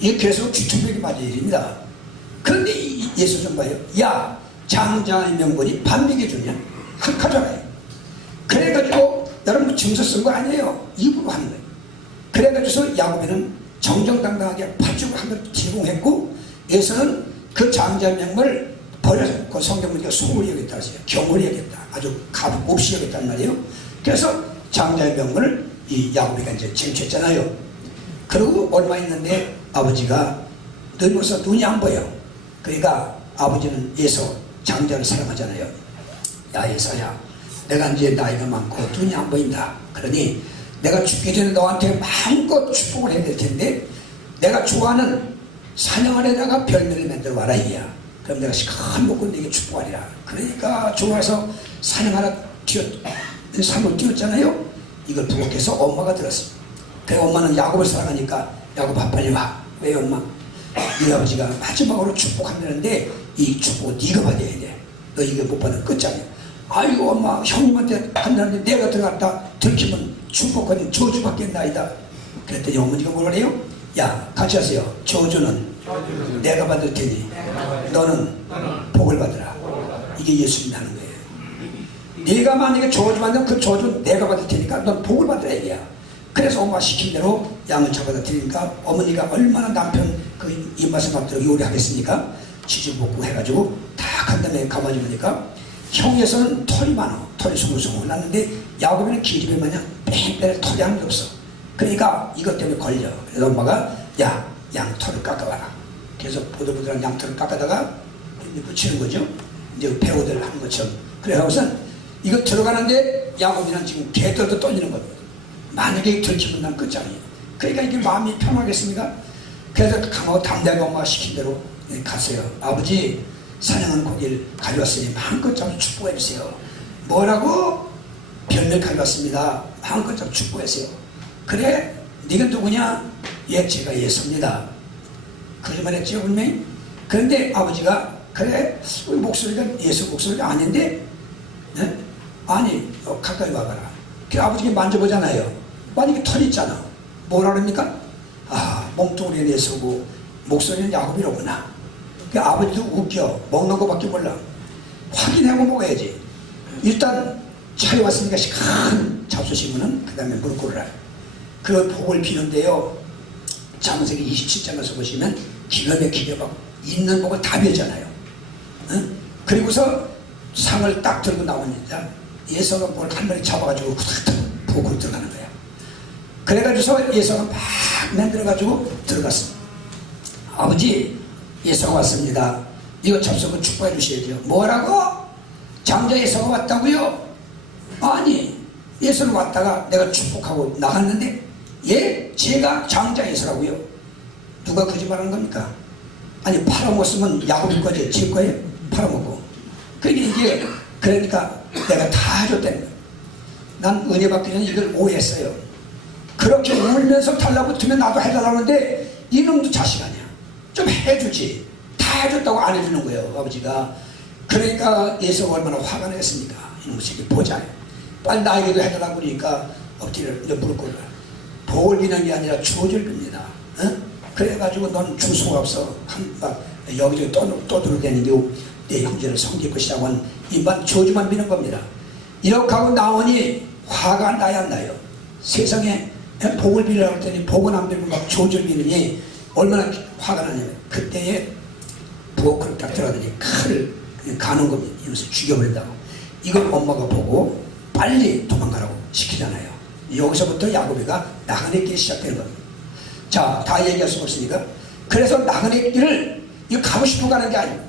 이게 계속 귀천벽이 맞은 일입니다. 그런데 예수 좀 봐요. 야, 장자의 명분이 반백에 주냐? 하잖아요. 그래가지고 여러분 증서 쓴 거 아니에요. 입으로 하는 거예요. 그래가지고 야곱이는 정정당당하게 팥죽을 한 번 제공했고 예수는 그 장자의 명분을 버려서 그 성경 보니까 소홀히 여겼다 하세요. 경홀히 여겼다. 아주 값 없이 여겼단 말이에요. 그래서 장자의 명분을 이 야곱이가 이제 쟁취했잖아요. 그리고 얼마 있는데 아버지가 늙어서 눈이 안 보여. 그러니까 아버지는 예서 장자를 사랑하잖아요. 야 예서야, 내가 이제 나이가 많고 눈이 안 보인다. 그러니 내가 죽기 전에 너한테 마음껏 축복을 해야 될 텐데 내가 좋아하는 사냥안에다가 별명을 만들어 와라 이야. 그럼 내가 시간 먹고 내게 축복하리라. 그러니까 좋아서 사냥 하나 산으로 띄웠잖아요. 이걸 부엌에서 엄마가 들었습니다. 그 엄마는 야곱을 사랑하니까 야곱아 빨리 와. 왜 엄마? 네 아버지가 마지막으로 축복한다는데 이 축복 네가 받아야 돼. 너 이거 못 받으면 끝장이야. 아이고 엄마 형님한테 한다는데 내가 들어갔다 들키면 축복하니 저주받겠나이다. 그랬더니 어머니가 뭐라 그래요? 야 같이 하세요. 저주는 내가 받을 테니 너는 복을 받으라. 이게 예수님이 하는 거예요. 네가 만약에 저주받으면 그 저주 내가 받을 테니까 넌 복을 받으라 얘기야. 그래서 엄마 시킨 대로 양을 잡아다 드리니까 어머니가 얼마나 남편 그 입맛에 맞도록 요리하겠습니까? 치즈볶음 해가지고 딱 한 다음에 가만히 보니까 형에서는 털이 많아. 털이 숭숭숭 났는데 야곱에는 기름이 마냥 뺑뺑 털이 하나도 없어. 그러니까 이것 때문에 걸려. 그래서 엄마가 야 양털을 깎아와라. 그래서 보들보들한 양털을 깎아다가 붙이는 거죠. 이제 배우들 하는 것처럼. 그래서 우선 이거 들어가는데 야곱이는 지금 개들도 떨리는 겁니다. 만약에 들키면 난 끝장이에요. 그러니까 이게 마음이 편하겠습니까? 그래서 강하고 담대하게 엄마가 시킨 대로 갔어요. 아버지 사냥한 고기를 가져왔으니 마음껏 잡아 축복해 주세요. 뭐라고? 별을 가져왔습니다. 마음껏 잡아 축복하세요. 그래? 네가 누구냐? 예, 제가 예수입니다. 거짓말 했죠 분명히? 그런데 아버지가 그래? 우리 목소리가 예수 목소리가 아닌데? 네? 아니 가까이 와봐라. 그 아버지가 만져보잖아요. 만약에 털 있잖아. 뭐라 그럽니까? 아 몸뚱이는 예수고 목소리는 야곱이로구나. 그 아버지도 웃겨. 먹는 거밖에 몰라. 확인하고 먹어야지. 일단 차에 왔으니까 큰 잡수시면은 그 다음에 무릎 꿇으라. 그 복을 비는데요. 창세기 27장에서 보시면 기가 막히게 막 있는 복을 다 빌잖아요. 응? 그리고서 상을 딱 들고 나오니까 예서가 뭘 한 마리 잡아가지고 후닥 복으로 들어가는 거야. 그래가지고서 예서가 막 만들어가지고 들어갔습니다. 아버지 예서가 왔습니다. 이거 접속은 축복해 주셔야죠. 뭐라고? 장자 예서가 왔다고요? 아니 예서는 왔다가 내가 축복하고 나갔는데 예? 제가 장자 예서라고요? 누가 거짓말하는 겁니까? 아니 팔아먹었으면 야곱일 거지 제 거예요? 팔아먹고. 그러니까 내가 다 해줬다는 거예요. 난 은혜 받기 전에 이걸 오해했어요. 그렇게 울면서 달라붙으면 나도 해달라는데 이놈도 자식 아니야. 좀 해주지. 다 해줬다고 안 해주는 거예요 아버지가. 그러니까 예수가 얼마나 화가 나겠습니까? 이놈의 새끼 보자. 빨리 나에게도 해달라고 그러니까 엎드려 무릎 꿇어라. 복을 비는 게 아니라 주어질 겁니다. 어? 그래가지고 넌 주소가 없어. 여기저기 떠들어다니고 내 형제를 섬길 것이라고 한 이만 저주만 비는 겁니다. 이렇게 하고 나오니 화가 나야 안 나요. 세상에 복을 비려고 했더니 복은 안 빌고 막 저주를 비느니 얼마나 화가 나냐면 그때에 부엌으로 딱 들어가더니 칼을 가는 겁니다. 이러면서 죽여버린다고. 이걸 엄마가 보고 빨리 도망가라고 시키잖아요. 여기서부터 야곱이가 나그네 길이 시작되는 겁니다. 자, 다 얘기할 수 없으니까. 그래서 나그네 길을 이거 가고 싶어 가는 게 아니고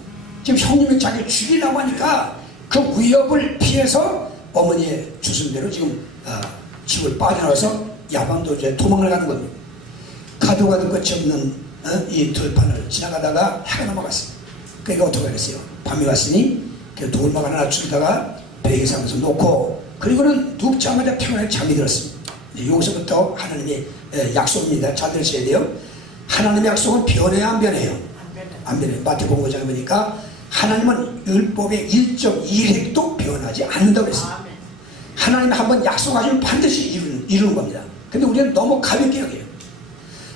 지금 형님이 자기를 죽이려고 하니까 그 위협을 피해서 어머니의 주순대로 지금 집을 빠져나와서 야방도주에 도망을 가는 겁니다. 가도 끝이 없는 이 들판을 지나가다가 해가 넘어갔어요. 그러니까 어떻게 하겠어요? 밤이 왔으니 그 돌막 하나 주다가 베개 상에서 놓고 그리고는 눕자마자 평안하게 잠이 들었습니다. 여기서부터 하나님의 약속입니다. 잘 들으셔야 돼요. 하나님의 약속은 변해야 안 변해요? 안 변해요. 마태복음 5장에 보니까 하나님은 율법의 1.1획도 변하지 않는다고 그랬어요. 하나님이 한번 약속하시면 반드시 이루는 겁니다. 근데 우리는 너무 가볍게 여겨요.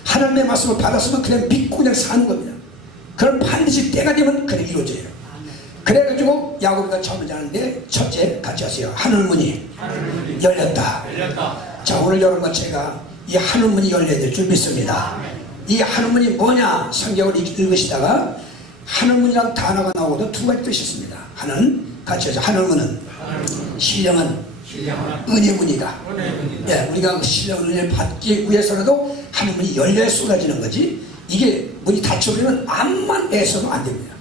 하나님의 말씀을 받았으면 그냥 믿고 그냥 사는 겁니다. 그럼 반드시 때가 되면 그냥 이루어져요. 그래가지고 야곱이가 잠을 자는데 첫째 같이 하세요. 하늘문이 열렸다. 자, 오늘 여러분과 제가 이 하늘문이 열려야 될 줄 믿습니다. 이 하늘문이 뭐냐? 성경을 읽으시다가 하늘문이라는 단어가 나오고도 두 가지 뜻이 있습니다. 하나는 같이 하죠. 하늘문은 신령한 은혜문이다. 예, 우리가 신령한 은혜를 받기 위해서라도 하늘문이 열려야 쏟아지는 거지. 이게 문이 닫혀버리면 암만 애써도 안 됩니다.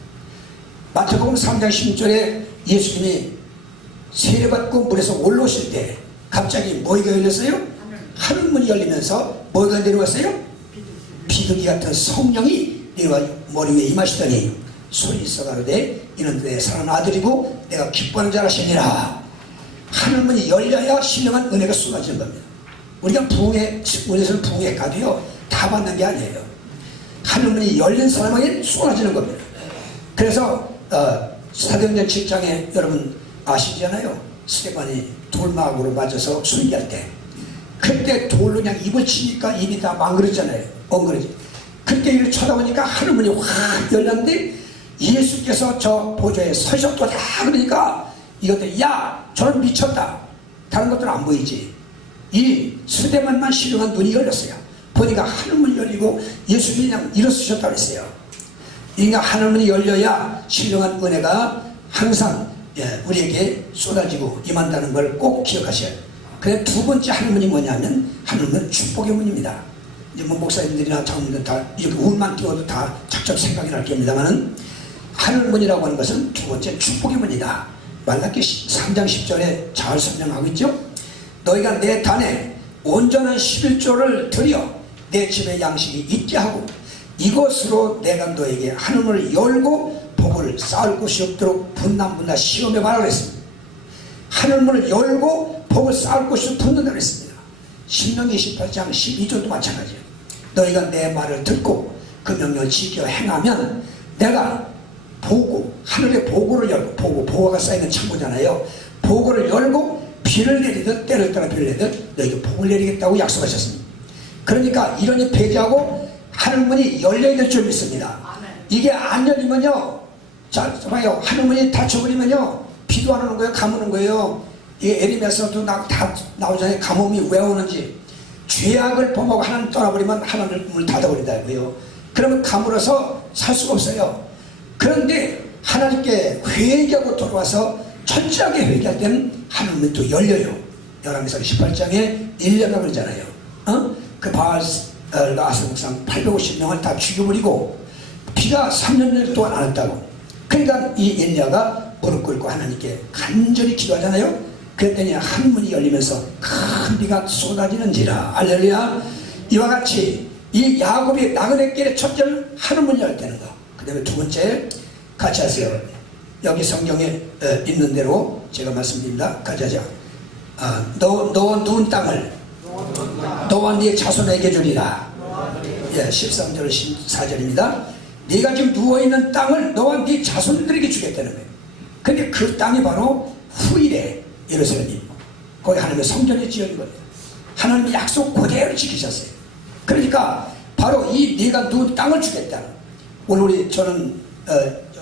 마태복음 3장 16절에 예수님이 세례받고 물에서 올라오실 때 갑자기 뭐가 열렸어요? 하늘문이 열리면서 뭐가 내려왔어요? 비둘기 같은 성령이 내가 머리 위에 임하시더니 소리 있어 가로되 이는 내 사랑하는 아들이고 내가 기뻐하는 자라 하시니라. 하늘문이 열려야 신령한 은혜가 쏟아지는 겁니다. 우리가 부흥회, 우리에서는 부흥회 가도요 다 받는 게 아니에요. 하늘문이 열린 사람에게 쏟아지는 겁니다. 그래서 사도행전 7장에 여러분 아시잖아요. 스데반이 돌막으로 맞아서 순교할 때 그때 돌로 그냥 입을 치니까 입이 다 망그러졌잖아요. 엉그러지. 그때 이를 쳐다보니까 하늘문이 확 열렸는데 예수께서 저 보좌에 서셨도다. 그러니까 이것들이 야 저는 미쳤다. 다른 것들은 안 보이지. 이 스데반만 신령한 눈이 열렸어요. 보니까 하늘문이 열리고 예수님이 그냥 일어서셨다고 그랬어요. 그러니까 하늘문이 열려야 신령한 은혜가 항상 우리에게 쏟아지고 임한다는 걸 꼭 기억하셔야 해요. 그래 두 번째 하늘문이 뭐냐면 하늘문은 축복의 문입니다. 이제 뭐 목사님들이나 장로님들 다 이렇게 운만 띄워도 다 착착 생각이 날 겁니다만은 하늘문이라고 하는 것은 두 번째 축복의 문이다. 말라기 3장 10절에 잘 설명하고 있죠. 너희가 내 단에 온전한 11조를 드려 내 집에 양식이 있게 하고 이것으로 내가 너에게 하늘문을 열고 복을 쌓을 곳이 없도록 분난분난 시험해 봐라 그랬습니다. 하늘문을 열고 복을 쌓을 곳이 붙는다 그랬습니다. 신명기 28장 12절도 마찬가지예요. 너희가 내 말을 듣고 그 명령을 지켜 행하면 내가 보고 하늘의 보고를 열고 보고가 쌓이는 창고잖아요. 보고를 열고 비를 내리듯 때를 따라 비를 내리듯 너희에게 복을 내리겠다고 약속하셨습니다. 그러니까 이런이 폐지하고 하늘문이 열려야 될 줄 믿습니다. 이게 안 열리면요 자 봐요. 하늘문이 닫혀버리면요 비도 안 오는 거예요. 가무는 거예요. 이게 에리메서도 다 나오잖아요. 가뭄이 왜 오는지. 죄악을 범하고 하나님 떠나버리면 하나님을 닫아버린다고요. 그러면 가물어서 살 수가 없어요. 그런데 하나님께 회개하고 돌아와서 철저하게 회개할 때는 하늘문이 또 열려요. 열왕기상 18장에 1년이라고 그러잖아요. 그 바알과 아스목상 850명을 다 죽여버리고 비가 3년 동안 안 왔다고. 그러니까 이 엘리야가 무릎 꿇고 하나님께 간절히 기도하잖아요. 그랬더니 하늘문이 열리면서 큰 비가 쏟아지는지라. 할렐루야. 이와 같이 이 야곱이 나그네 길의 첫째는 하늘문이 열리는 거. 그 다음에 두 번째 같이 하세요. 여기 성경에 있는 대로 제가 말씀드립니다. 같이 하자. 너 누운 땅을 너와 네 자손에게 주리라. 13절 14절입니다. 네가 지금 누워있는 땅을 너와 네 자손들에게 주겠다는 거예요. 근데 그 땅이 바로 후일에 예루살렘이 거기 하나님의 성전이 지어진 겁니다. 하나님의 약속 그대로 지키셨어요. 그러니까 바로 이 네가 누운 땅을 주겠다. 오늘 저는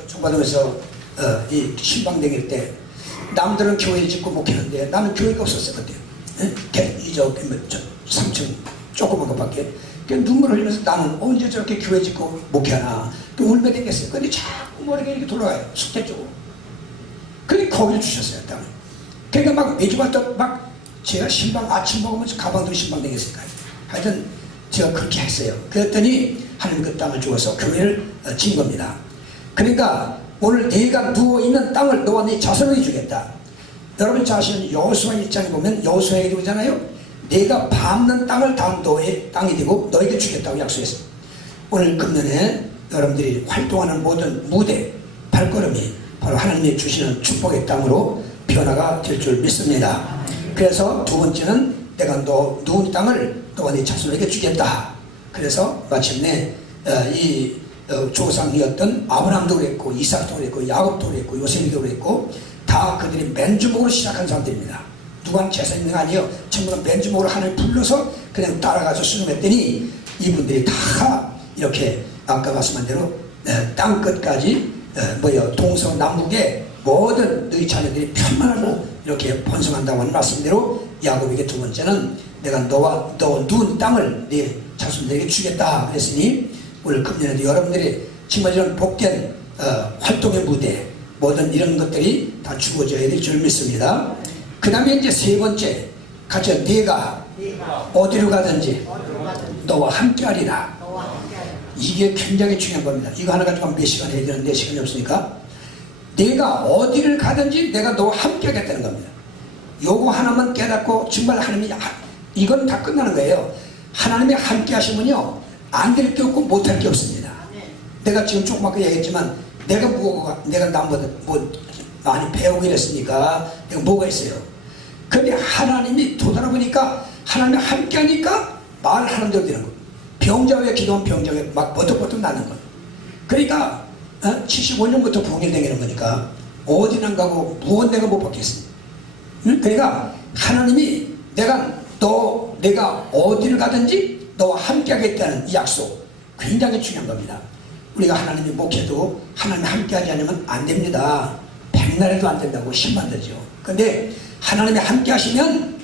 청바동에서 이 신방댕일 때 남들은 교회 짓고 목회하는데 나는 교회가 없었어요 그때. 이저 3층 조그만 것밖에. 눈물을 흘리면서 나는 언제 저렇게 교회 짓고 목회하나 또 울며 댕겼어요. 근데 자꾸 머리가 이렇게 돌아가요. 숙제 쪽으로. 근데 거기를 주셨어요 땅을. 그러니까 막 매주마다 막 제가 신방 아침 먹으면서 가방도 신방 댕겼으니까요. 하여튼 제가 그렇게 했어요. 그랬더니 하나님 그 땅을 주어서 교회를 지은 겁니다. 그러니까 오늘 네가 누워있는 땅을 너와 네 자손에게 주겠다. 여러분 자신은 여호수아 1장에 보면 여호수아에게 그러잖아요. 내가 밟는 땅을 다 너의 땅이 되고 너에게 주겠다고 약속했습니다. 오늘 금년에 여러분들이 활동하는 모든 무대, 발걸음이 바로 하나님이 주시는 축복의 땅으로 변화가 될 줄 믿습니다. 그래서 두 번째는 내가 너 누운 땅을 너와 네 자손에게 주겠다. 그래서 마침내 이 조상이었던 아브라함도 그랬고 이삭도 그랬고 야곱도 그랬고 요셉도 그랬고 다 그들이 맨주먹으로 시작한 사람들입니다. 누가 재산 있는 거 아니에요. 전부 맨주먹으로 하나님 불러서 그냥 따라가서 수능했더니 이분들이 다 이렇게 아까 말씀한 대로 땅 끝까지 동서남북에 모든 너희 자녀들이 편만하고 이렇게 번성한다고 하는 말씀대로 야곱에게 두 번째는 내가 너 누운 땅을 네 자손들에게 주겠다 그랬으니 오늘 금년에도 여러분들이 정말 이런 복된 활동의 무대 모든 이런 것들이 다 주어져야 될 줄 믿습니다. 그 다음에 이제 세 번째 같이 네가 어디로 가든지 너와 함께 하리라. 이게 굉장히 중요한 겁니다. 이거 하나 가지고 몇 시간 해야 되는데 시간이 없으니까 내가 어디를 가든지 내가 너와 함께 하겠다는 겁니다. 요거 하나만 깨닫고 정말 하나님이 이건 다 끝나는 거예요. 하나님이 함께 하시면요 안 될 게 없고 못 할 게 없습니다. 내가 지금 조그맣게 얘기했지만 내가 남보다 많이 배우고 이랬으니까 내가 뭐가 있어요. 근데 하나님이 도달해보니까 하나님이 함께하니까 말하는 대로 되는 거예요. 병자 위에 기도하면 병자 위에 막 버떡버떡 나는 거예요. 그러니까 75년부터 부흥이 되는 거니까 어디는 안 가고 무언 내가 못 받겠습니다. 그러니까 하나님이 내가 어디를 가든지 너와 함께 하겠다는 이 약속 굉장히 중요한 겁니다. 우리가 하나님이 목회도 하나님 함께 하지 않으면 안 됩니다. 백날에도 안 된다고 신만들죠. 근데 하나님이 함께 하시면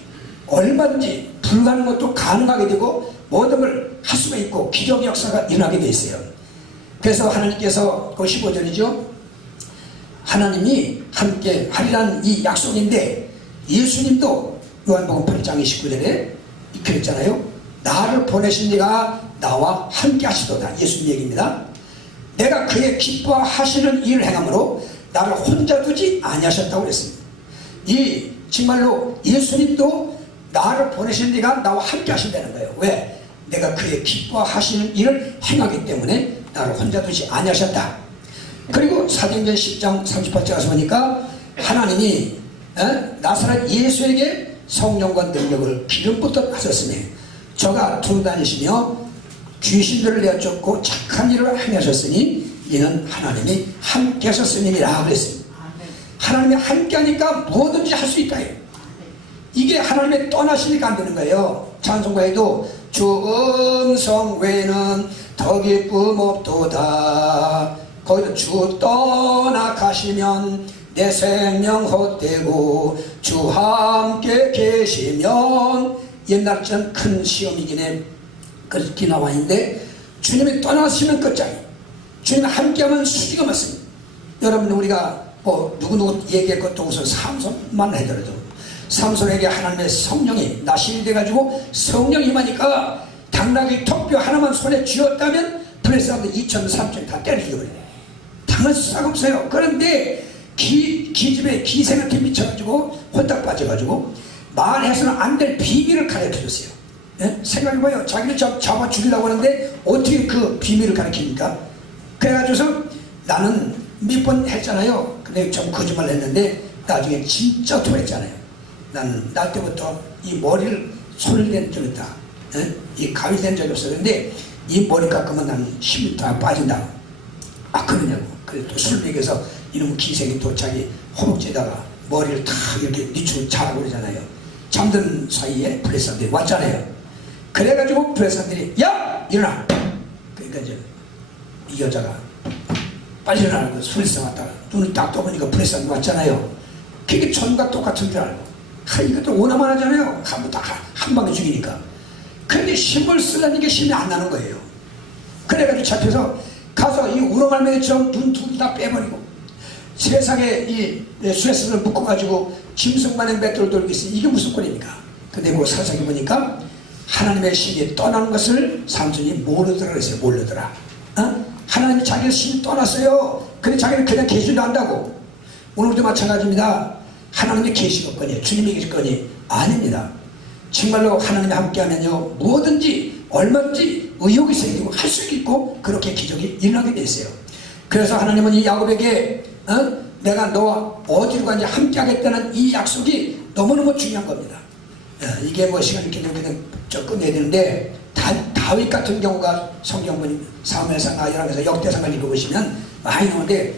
얼마든지 불가능한 것도 가능하게 되고 모든 걸 할 수가 있고 기적의 역사가 일어나게 돼 있어요. 그래서 하나님께서 그 15절이죠. 하나님이 함께 하리라는 이 약속인데 예수님도 요한복음 8장 29절에 이렇게 했잖아요. 나를 보내신 이가 나와 함께 하시도다. 예수님 얘기입니다. 내가 그의 기뻐하시는 일을 행함으로 나를 혼자 두지 아니하셨다고 그랬습니다. 이 정말로 예수님도 나를 보내신 이가 나와 함께 하신다는 거예요. 왜? 내가 그의 기뻐하시는 일을 행하기 때문에 나를 혼자 두지 아니하셨다. 그리고 사도행전 10장 38절 가서 보니까 하나님이 나사렛 예수에게 성령과 능력을 기름부터 하셨으니 저가 두루 다니시며 귀신들을 내쫓고 착한 일을 행하셨으니 이는 하나님이 함께 하셨음이라 그랬습니다. 하나님이 함께 하니까 뭐든지 할 수 있다. 이게 하나님의 떠나시니까 안 되는 거예요. 찬송가에도 주 음성 외에는 더 기쁨 없도다. 거기도 주 떠나 가시면 내 생명 헛되고 주 함께 계시면 옛날처럼 큰 시험이긴 해. 그렇게 나와 있는데 주님이 떠나시면 끝장이에요. 주님이 함께하면 수지가 맞습니다. 여러분 우리가 누구누구 얘기할 것도 우선 삼손만 하더라도 삼손에게 하나님의 성령이 나신이 돼가지고 성령이 임하니까 당나귀 턱뼈 하나만 손에 쥐었다면 블레사람들 2천 3천 다 때려 죽여버려요. 당할 수가 없어요. 그런데 기집애 기생한테 미쳐가지고 홀딱 빠져가지고 말해서는 안 될 비밀을 가르쳐줬어요. 생각해봐요. 자기를 잡아 죽이려고 하는데 어떻게 그 비밀을 가르칩니까? 그래가지고서 나는 몇 번 했잖아요. 근데 좀 거짓말 했는데 나중에 진짜 토했잖아요. 나는 날 때부터 이 머리를 손을 댄 적이 있다. 이 가위 댄 적이 없어. 근데 이 머리 깎으면 나는 힘이 다 빠진다. 아 그러냐고. 그래 또 술 먹여서 이놈 기생이 또 자기 허벅지에다가 머리를 탁 이렇게 니추고 자라고 그러잖아요. 잠든 사이에 프레스한들이 왔잖아요. 그래가지고 프레스한들이 야! 일어나! 그러니까 이제 이 여자가 빨리 일어나는 프레스 왔다가 눈을 딱 떠보니까 프레스한테 왔잖아요. 그게 전과 똑같은 줄 알고 이것도 오나만 하잖아요. 한 방에 죽이니까. 그런데 힘을 쓰려는 게 힘이 안 나는 거예요. 그래가지고 잡혀서 가서 이 우렁할매처럼 눈 두 개 다 빼버리고 세상에 이 쇠스를 묶어가지고 짐승만의 맷돌을 돌고 있으니 이게 무슨 꼴입니까? 근데 그 사상에 보니까 하나님의 신이 떠나는 것을 삼손이 모르더라 그랬어요. 모르더라. 하나님이 자기의 신이 떠났어요. 근데 자기는 그냥 계시도 한다고. 오늘도 마찬가지입니다. 하나님이 계시겠거니 주님이 계시겠거니 아닙니다. 정말로 하나님이 함께하면요 뭐든지 얼마든지 의욕이 생기고 할 수 있고 그렇게 기적이 일어나게 돼 있어요. 그래서 하나님은 이 야곱에게 내가 너와 어디로 가는지 함께 하겠다는 이 약속이 너무너무 중요한 겁니다. 이게 뭐 시간이 있기 때문에 좀 끝내야 되는데 다윗 같은 경우가 성경 보니 사무엘상 아열왕에서 역대상을 읽어보시면 많이 나오는데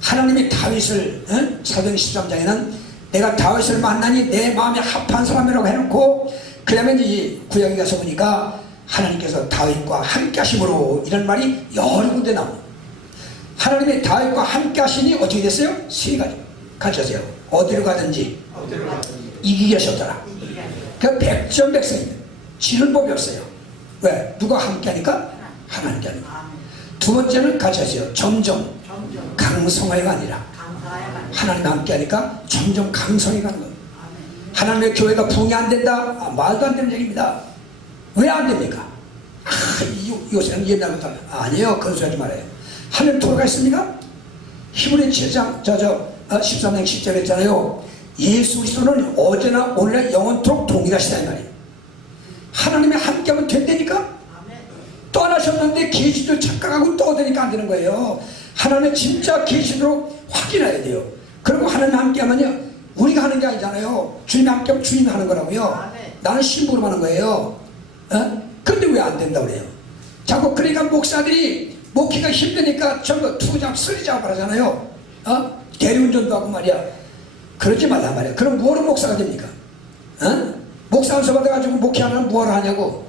하나님이 다윗을 사도행 13장에는 내가 다윗을 만나니 내 마음에 합한 사람이라고 해놓고 그 다음에 이 구약에 가서 보니까 하나님께서 다윗과 함께 하심으로 이런 말이 여러 군데 나옵니다. 하나님이 다윗과 함께 하시니 어떻게 됐어요? 세 가지 같이 하세요. 어디로 가든지 이기게 하셨더라. 그 백전백승입니다. 지는 법이 없어요. 왜? 누가 함께 하니까? 하나님께 하니까. 두 번째는 같이 하세요. 점점 강성하여가 아니라 하나님과 함께 하니까 점점 강성해 가는 거예요. 하나님의 교회가 부흥이 안 된다? 말도 안 되는 얘기입니다. 왜 안 됩니까? 요새는 옛날부터 아니에요. 그런 소리 하지 말아요. 하늘 돌아가 있습니까? 히브리 7장 13장 10절 했잖아요. 예수 그리스도는 어제나 오늘날 영원토록 동일하시다 이 말이에요. 하나님이 함께하면 된다니까? 떠나셨는데 계시도 착각하고 떠드니까 안 되는 거예요. 하나님의 진짜 계시로 확인해야 돼요. 그리고 하나님 함께하면요 우리가 하는 게 아니잖아요. 주님이 함께하면 주님이 하는 거라고요. 나는 심부름 하는 거예요. 근데 왜 안 된다고 그래요? 자꾸 그러니까 목사들이 목회가 힘드니까 전부 투잡 쓰리잡 하잖아요. 대리운전도 하고 말이야. 그러지 말란 말이야. 그럼 뭐로 목사가 됩니까? 목사 안서 받아가지고 목회하면 뭐하러 하냐고.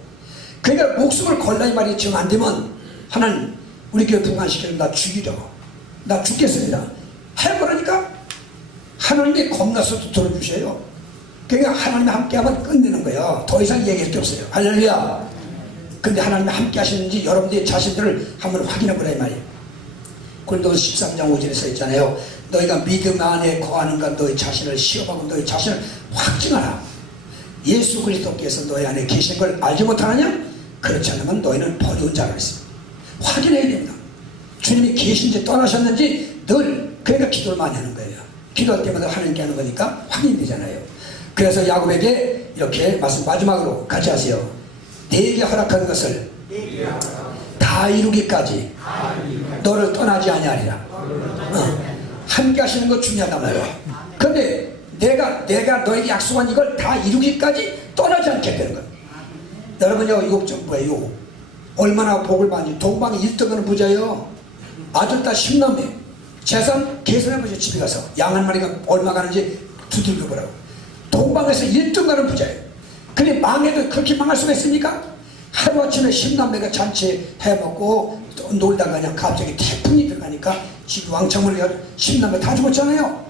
그러니까 목숨을 걸라 이 말이 지금 안 되면 하나님 우리 교회 분간시키면 나 죽이려. 나 죽겠습니다. 해보라니까 하나님이 겁나서도 들어주셔요. 그러니까 하나님이 함께하면 끝내는 거예요. 더 이상 얘기할 게 없어요. 할렐루야. 근데 하나님이 함께 하시는지 여러분들의 자신들을 한번 확인해 보라 이 말이에요. 고린도서 13장 5절에 써 있잖아요. 너희가 믿음 안에 거하는가 너희 자신을 시험하고 너희 자신을 확증하라. 예수 그리스도께서 너희 안에 계신 걸 알지 못하느냐? 그렇지 않으면 너희는 버려온 자라 했습니다. 확인해야 됩니다. 주님이 계신지 떠나셨는지 늘 그러니까 기도를 많이 하는 거예요. 기도할 때마다 하나님께 하는 거니까 확인이 되잖아요. 그래서 야곱에게 이렇게 말씀 마지막으로 같이 하세요. 내게 허락한 것을 다 이루기까지 너를 떠나지 아니하리라. 함께 하시는 거 중요하단 말이야. 근데 내가 너에게 약속한 이걸 다 이루기까지 떠나지 않겠다는 거야. 여러분요, 이거 좀 뭐예요? 얼마나 복을 받는지. 동방에 1등하는 부자예요. 아들 딸 10남매. 재산 계산해보죠. 집에 가서 양 한 마리가 얼마 가는지 두들겨 보라고. 동방에서 1등 가는 부자예요. 근데 망해도 그렇게 망할 수가 있습니까? 하루아침에 10남매가 잔치 해먹고 놀다가 그냥 갑자기 태풍이 들어가니까 집 왕창을 해가지고 10남매 다 죽었잖아요.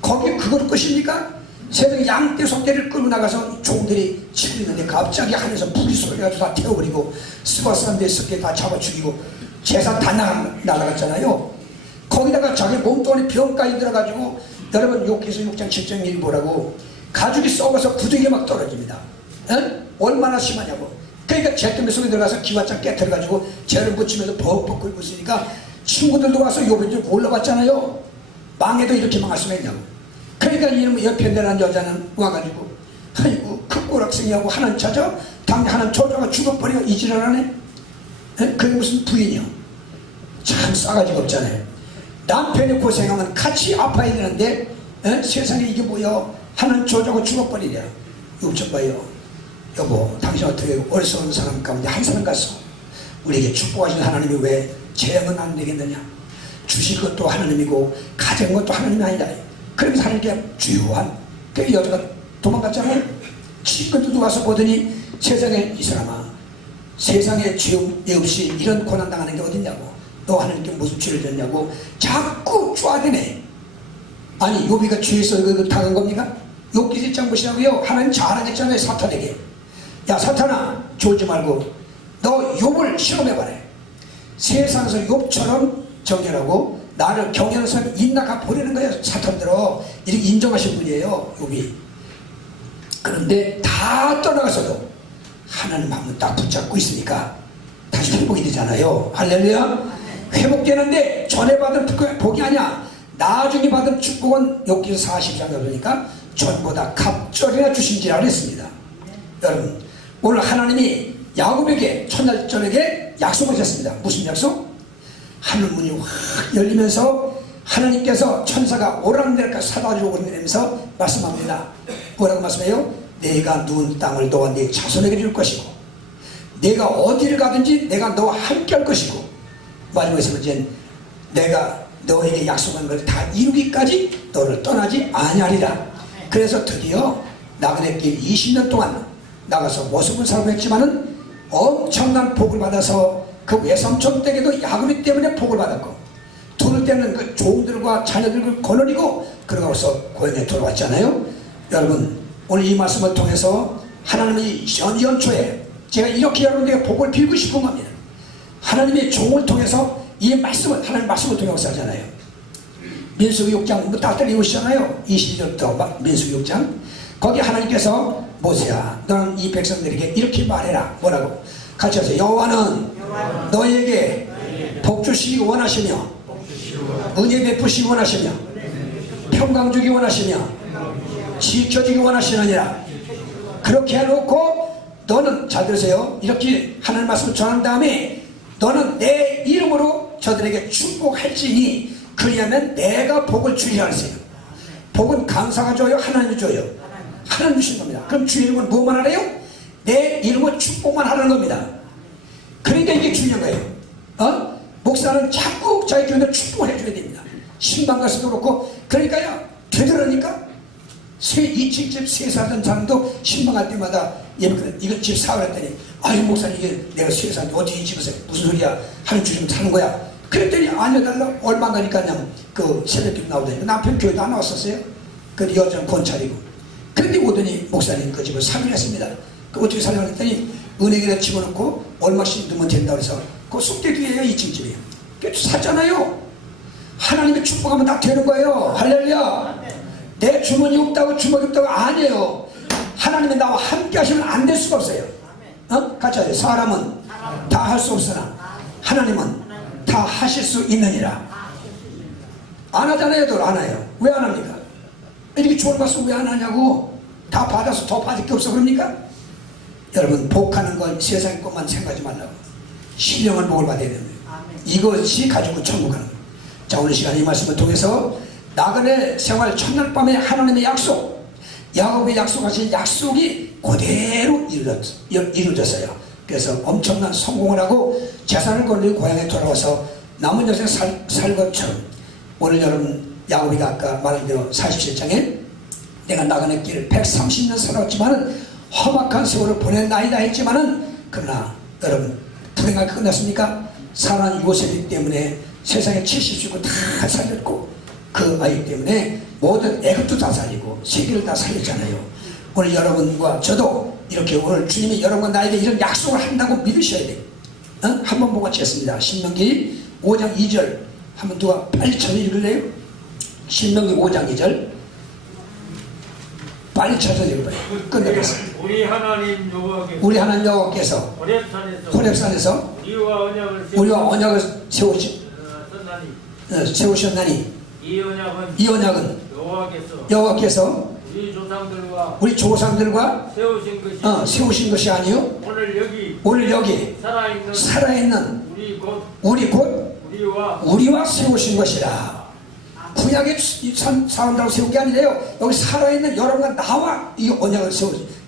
거기 그걸 끝입니까? 새벽에 양떼 속대를 끌고 나가서 종들이 치고 있는데 갑자기 하늘에서 불이 쏟아가지고 다 태워버리고 스바 사람들이 습게 다 잡아 죽이고 재산 다 날아갔잖아요. 거기다가 자기 몸뚱아리 병까지 들어가지고 여러분 욕해서 6장 7장 1 보라고 가죽이 썩어서 부득이 막 떨어집니다. 얼마나 심하냐고. 그러니까 잿더미 속에 들어가서 기와장 깨트려가지고 죄를 묻히면서 벅벅 끓고 있으니까 친구들도 와서 요번 좀 올라봤잖아요. 망해도 이렇게 망할 수가 있냐고. 그러니까 이놈의 옆에 내란 여자는 와가지고 아이고 극고락생이하고 하나님 찾아 당장 하나님 저자가 죽어버려 이지랄 하네. 그게 무슨 부인이요. 참 싸가지가 없잖아요. 남편이 고생하면 같이 아파야 되는데 세상에 이게 뭐야. 하나님 저자가 죽어버리랴. 이거 좀 봐요. 여보 당신 어떻게 어리석은 사람 가운데 한 사람 갔어. 우리에게 축복하신 하나님이 왜 재앙은 안 되겠느냐. 주실 것도 하나님이고 가진 것도 하나님이 아니다. 그러면서 하나님께 주요한 그 여자가 도망갔잖아요. 친구들도 와서 보더니 세상에 이 사람아 세상에 죄 없이 이런 고난 당하는 게 어딨냐고. 너 하나님께 무슨 죄를 졌냐고 자꾸 쪼아대네. 아니 요비가 죄에서 당한 겁니까? 욥기 1장 보시라고요. 하나님 잘하겠잖아요. 사탄에게 야 사탄아 졸지 말고 너 욥을 실험해봐라. 세상에서 욥처럼 정결하고 나를 경외하는 사람이 있나가 보내는 거예요. 사탄들어 이렇게 인정하신 분이에요. 욥이. 그런데 다 떠나가서도 하나님 마음은 딱 붙잡고 있으니까 다시 회복이 되잖아요. 할렐루야. 회복되는데 전에 받은 복이 아니야. 나중에 받은 축복은 욥기 40장에 보니까 전보다 갑절이나 주신지라 그랬습니다. 여러분 오늘 하나님이 야곱에게 첫날 저녁에 약속을 하셨습니다. 무슨 약속? 하늘문이 확 열리면서 하나님께서 천사가 오락내리까 사다주고 내면서 말씀합니다. 뭐라고 말씀해요? 내가 누운 땅을 너와 네 자손에게 줄 것이고 내가 어디를 가든지 내가 너와 함께 할 것이고 마지막에서 이제 내가 너에게 약속한 것을 다 이루기까지 너를 떠나지 아니하리라. 그래서 드디어 나그네 길 20년 동안 나가서 모습은 살아했지만은 엄청난 복을 받아서 그 외삼촌 댁에도 야곱이 때문에 복을 받았고 둘 때는 그 종들과 자녀들을 거느리고 그러고서 고향에 돌아왔잖아요. 여러분 오늘 이 말씀을 통해서 하나님이 연초에 제가 이렇게 여러분들에게 복을 빌고 싶은 겁니다. 하나님의 종을 통해서 이 말씀을 하나님 말씀을 통해서 하잖아요. 민수기 6장 다 들리오시잖아요. 22절부터 민수기 6장 거기 하나님께서 모세야 너는 이 백성들에게 이렇게 말해라. 뭐라고? 같이 하세요. 여호와는 너에게 복 주시기 원하시며 은혜 베푸시기 원하시며 평강 주기 원하시며 지켜주기 원하시느니라. 그렇게 해놓고 너는 잘 들으세요. 이렇게 하나님 말씀을 전한 다음에 너는 내 이름으로 저들에게 축복할지니 그리하면 내가 복을 주리라 하세요. 복은 강사가 줘요? 하나님이 줘요? 하나님 주신 겁니다. 그럼 주 이름은 뭐만 하래요? 내 이름은 축복만 하는 겁니다. 그러니까 이게 중요한 거예요. 목사는 자꾸 자기 교회를 축복을 해줘야 됩니다. 신방 가서도 그렇고. 그러니까요, 되더라니까 2층 집 세 사는 사람도 신방 갈 때마다 이거 집 사오라 했더니, 아유 목사님 이게 내가 세 사는데 어떻게 이 집에서 무슨 소리야, 하는 주시면 사는 거야. 그랬더니 알려달라. 얼마 가니까 그냥 그 새벽기도 나오더니 남편 교회도 안 나왔었어요. 그 여자는 권차리고. 그런데 오더니 목사님 그 집을 사기로 했습니다. 그 어떻게 살려고 했더니 은행에다 집어넣고 얼마씩 넣으면 된다고 해서 그 숙대교회예요. 2층 집이에요. 그래서 샀잖아요. 하나님의 축복하면 다 되는 거예요. 할렐루야. 내 주머니 없다고 주먹이 없다고 아니에요. 하나님이 나와 함께 하시면 안 될 수가 없어요. 같이 하세요. 사람은 다 할 수 없으나 하나님은 다 하실 수 있느니라. 안 하잖아요. 들 안 해요. 왜 안 합니까? 이렇게 좋은 말씀 왜 안 하냐고. 다 받아서 더 받을 게 없어 그럽니까? 여러분, 복하는 건 세상의 것만 생각하지 말라고. 신령한 복을 받아야 됩니다. 이것이 가지고 천국 가는 거예요. 자, 오늘 시간 이 말씀을 통해서 나그네 생활 첫날 밤에 하나님의 약속, 야곱의 약속하신 약속이 그대로 이루어졌어요. 그래서 엄청난 성공을 하고 재산을 걸리고 고향에 돌아와서 남은 여생 살 것처럼, 오늘 여러분 야곱이가 아까 말한 대로 47장에 내가 나그네 길을 130년 살았지만은 험악한 세월을 보낸 나이다 했지만은, 그러나 여러분 불행하게 끝났습니까? 사랑하는 요셉이 때문에 세상에 70씩을 다 살렸고, 그 아이 때문에 모든 애굽도 다 살리고 세계를 다 살렸잖아요. 오늘 여러분과 저도 이렇게 오늘 주님이 여러분과 나에게 이런 약속을 한다고 믿으셔야 돼요. 한번 보고 찍겠습니다. 신명기 5장 2절 한번 누가 빨리 쳐서 읽을래요? 신명기 5장 2절 빨리 쳐서 읽어봐요. 끝내겠습니다. 우리 하나님 여호와께서 호렙산에서 우리와 언약을 세우셨나니 이 언약은 여호와께서 우리 조상들과 세우신 것이 아니요 오늘 여기 살아있는 우리 곧 우리와 세우신 것이라. 구약의 사람들하고 세운 게 아니래요. 여기 살아있는 여러분과 나와 이 언약을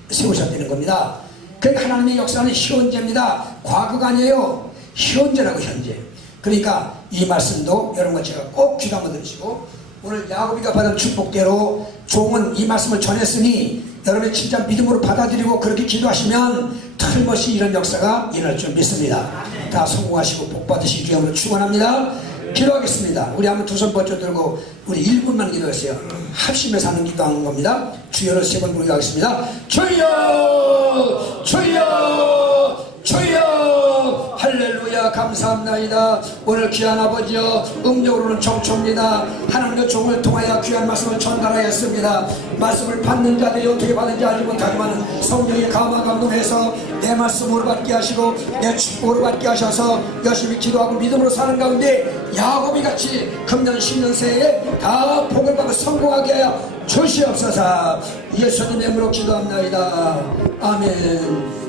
세우셨다는 겁니다. 그러니까 하나님의 역사는 현재입니다. 과거가 아니에요. 현재라고. 현재. 그러니까 이 말씀도 여러분과 제가 꼭 귀 담아 들으시고, 오늘 야곱이가 받은 축복대로 종은 이 말씀을 전했으니 여러분이 진짜 믿음으로 받아들이고 그렇게 기도하시면 틀림없이 이런 역사가 일어날 줄 믿습니다. 다 성공하시고 복 받으시기 위함으로 축원합니다. 기도하겠습니다. 우리 한번 두 손 번쩍 들고 우리 1분만 기도했어요. 합심해서 하는 기도하는 겁니다. 주여를 3번 부르게 하겠습니다. 주여 주여 주여. 할렐루야. 감사합나이다. 오늘 귀한 아버지여, 응력으로는 정초입니다. 하나님의 종을 통하여 귀한 말씀을 전달하였습니다. 말씀을 받는 자들이 어떻게 받는지 알지 못하지만 성령의 감화 감동해서 내 말씀으로 받게 하시고 내 축복으로 받게 하셔서 열심히 기도하고 믿음으로 사는 가운데 야곱이 같이 금년 10년 새에 다 복을 받고 성공하게 하여 주시옵소서. 예수님의 이름으로 기도합나이다. 아멘.